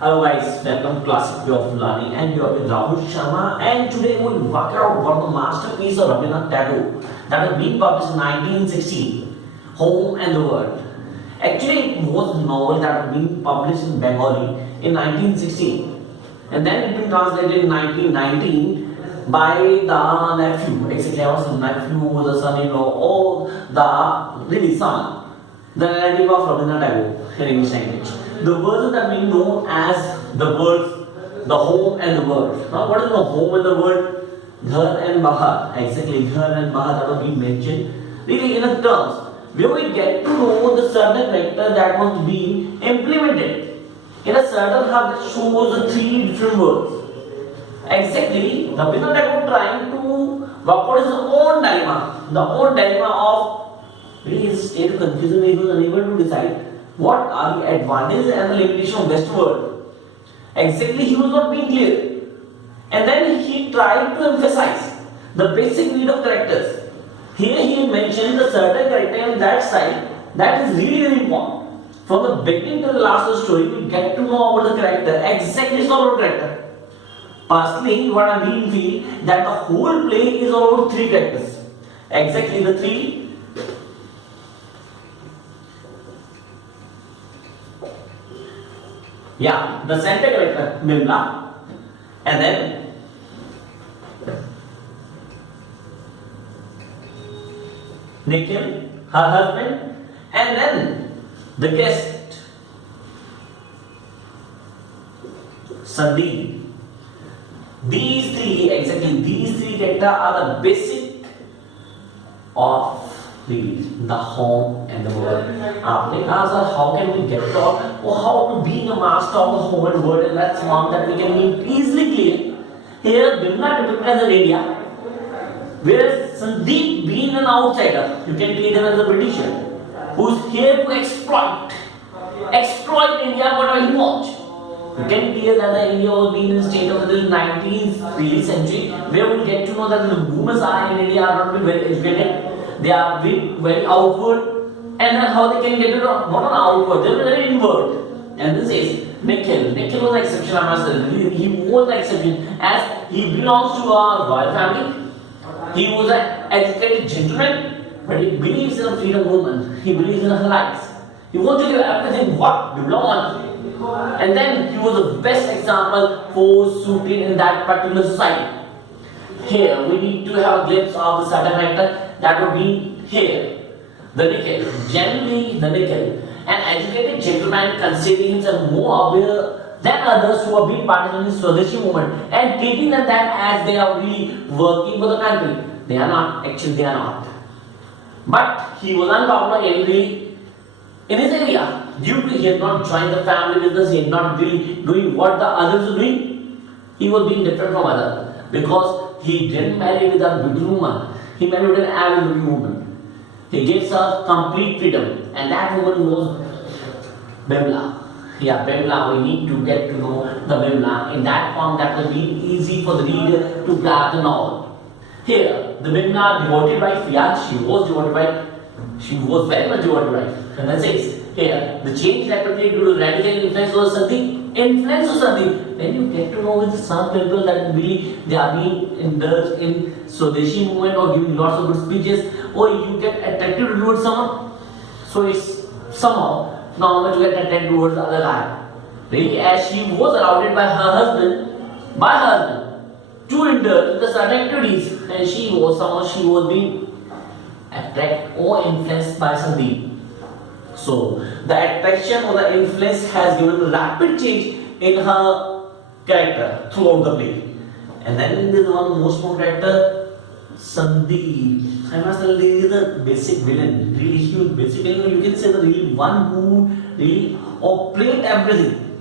Hello guys, welcome to Classic Way of Learning, and you are with Rahul Sharma, and today we will work out one of the masterpieces of Rabindranath Tagore that was being published in 1916, Home and the World. Actually, it was a novel that was being published in Bengali in 1916, and then it was translated in 1919 by the nephew, exactly I was the nephew, the son-in-law, or the really son, the relative of Rabindranath Tagore in English language. The version that we know as the words, the home and the world. Now, what is the home and the world? Ghar and bahar. Exactly, ghar and bahar that was being mentioned. Really, in a terms where we get to know the certain character that was being implemented in a certain hub that shows the three different words. Exactly, Rabindranath Tagore trying to work out his own dilemma, the own dilemma of really his state of confusion. He was unable to decide what are the advantages and the limitation of Western world. Exactly, he was not being clear. And then he tried to emphasize the basic need of characters. Here he mentioned the certain character on that side that is really very important. From the beginning to the last of the story, we get to know about the character, exactly sort of character. Personally, what I really feel that the whole play is all about three characters. Exactly the three. Yeah, the center character, Mimla, and then Nikhil, her husband, and then the guest, Sandeep. These three characters are the basic of the home and the world. आपने कहा sir how can we get taught or how to be a master of the home and world, and that's one that we can make easily clear. Here Bimla depicted as an India, whereas Sandeep being an outsider, you can treat him as a Britisher who's here to exploit India whatever he wants. You can clear that India was being in a state of the 19th really century, where we get to know that the boomers are in India are not very educated. They are very outward, and then how they can get it not on outward, they are very inward. And this is Nikhil. Nikhil was an exception, I must say. He was an exception as he belongs to a royal family. He was an educated gentleman, but he believes in a freedom woman. He believes in her rights. He wants to give everything what belongs. And then he was the best example for suiting in that particular society. Here we need to have a glimpse of the certain character that would be here. The Nikhil, generally the Nikhil, an educated gentleman considering himself more aware than others who have been participating in the Swadeshi movement and treating them that as they are really working for the country. They are not, actually they are not. But he was unpopular in his area due to he had not joined the family business, he had not really doing what the others were doing. He was being different from others because he didn't marry with a beautiful woman. He married with an average looking woman. He gives her complete freedom, and that woman was Bimla. Yeah, Bimla, we need to get to know the Bimla in that form that will be easy for the reader to grab the novel. Here, the Bimla devoted wife, yeah, she was very much devoted wife. And that says, here, the change that took place due to radical influence was something, Then you get to know with some people that really they are being indulged in Swadeshi movement or giving lots of good speeches, or you get attracted towards someone. So it's somehow normal to get attracted towards the other guy. Really, as she was allowed by her husband, to indulge in the certain activities, and she was being attracted or influenced by Sandeep. So the attraction or the influence has given a rapid change in her character throughout the play. And then there is one most important character, Sandeep. I must tell you, he is the basic villain, really huge basic villain. You can say the really one who really operates everything,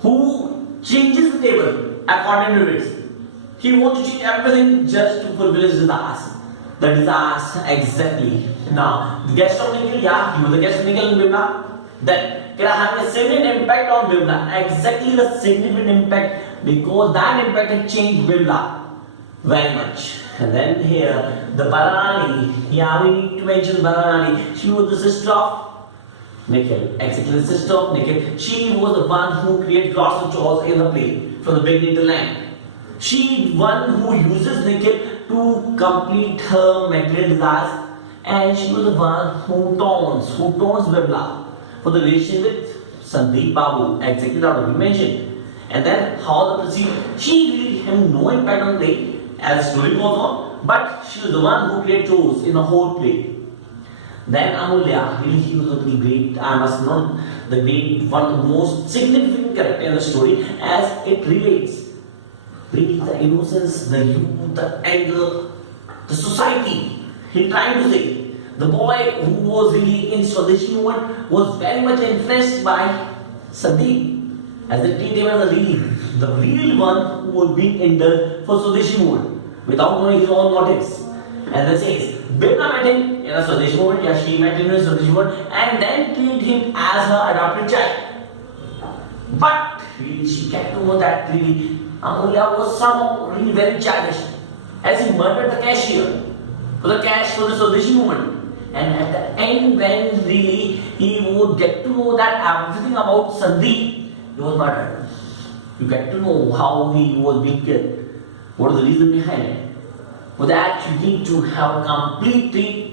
who changes the table according to it. He wants to change everything just to fulfill his desires. The desires, exactly. Now, the guest of Nikhil, yeah, he was the guest of Nikhil in Bimla. Then, can I have a significant impact on Bimla? Exactly the significant impact, because that impact had changed Bimla very much. And then here, the Balarani, yeah, we need to mention Balarani. She was the sister of Nikhil, exactly the sister of Nikhil. She was the one who created lots of chores in the play from the beginning to end. She one who uses Nikhil to complete her material desires, and she was the one who taunts Bibla for the relation with Sandeep Babu, exactly that we mentioned. And then how the proceed, she really had no impact on the play as the story goes on, but she was the one who created chores in the whole play. Then Amulya, really he was a really great, I must not the great one of the most significant character in the story as it relates really the innocence, the youth, the anger, the society. He trying to say the boy who was really in Swadeshi movement was very much influenced by Sandeep as they treat him as the real one who was being indulged for Swadeshi movement without knowing his own motives. And then says, Bibla met him in a Swadeshi movement, yeah, she met him in a Swadeshi movement, and then treated him as her adopted child. But really, she came to know that really Amulya was somehow really very childish, as he murdered the cashier for the cash for the Swadeshi movement. And at the end, when really he would get to know that everything about Sandeep, he was murdered. You get to know how he was being killed. What is the reason behind it? For that, you need to have completely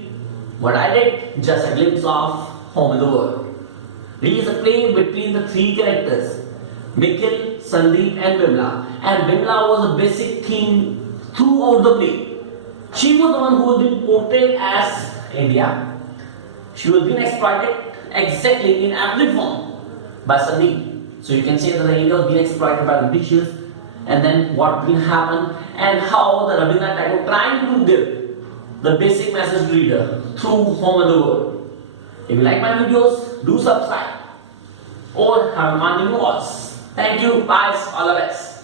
what I did, just a glimpse of Home in the World. Really is a play between the three characters, Nikhil, Sandeep and Bimla. And Bimla was a basic theme throughout the play. She was the one who was being portrayed as India. She was being exploited exactly in every form by Sandeep. So you can say that the India was being exploited by the Britishers, and then what will happen and how the Rabindranath Tagore trying to give the basic message to reader through Home in the World. If you like my videos, do subscribe or have a morning watch. Thank you, guys, all the best.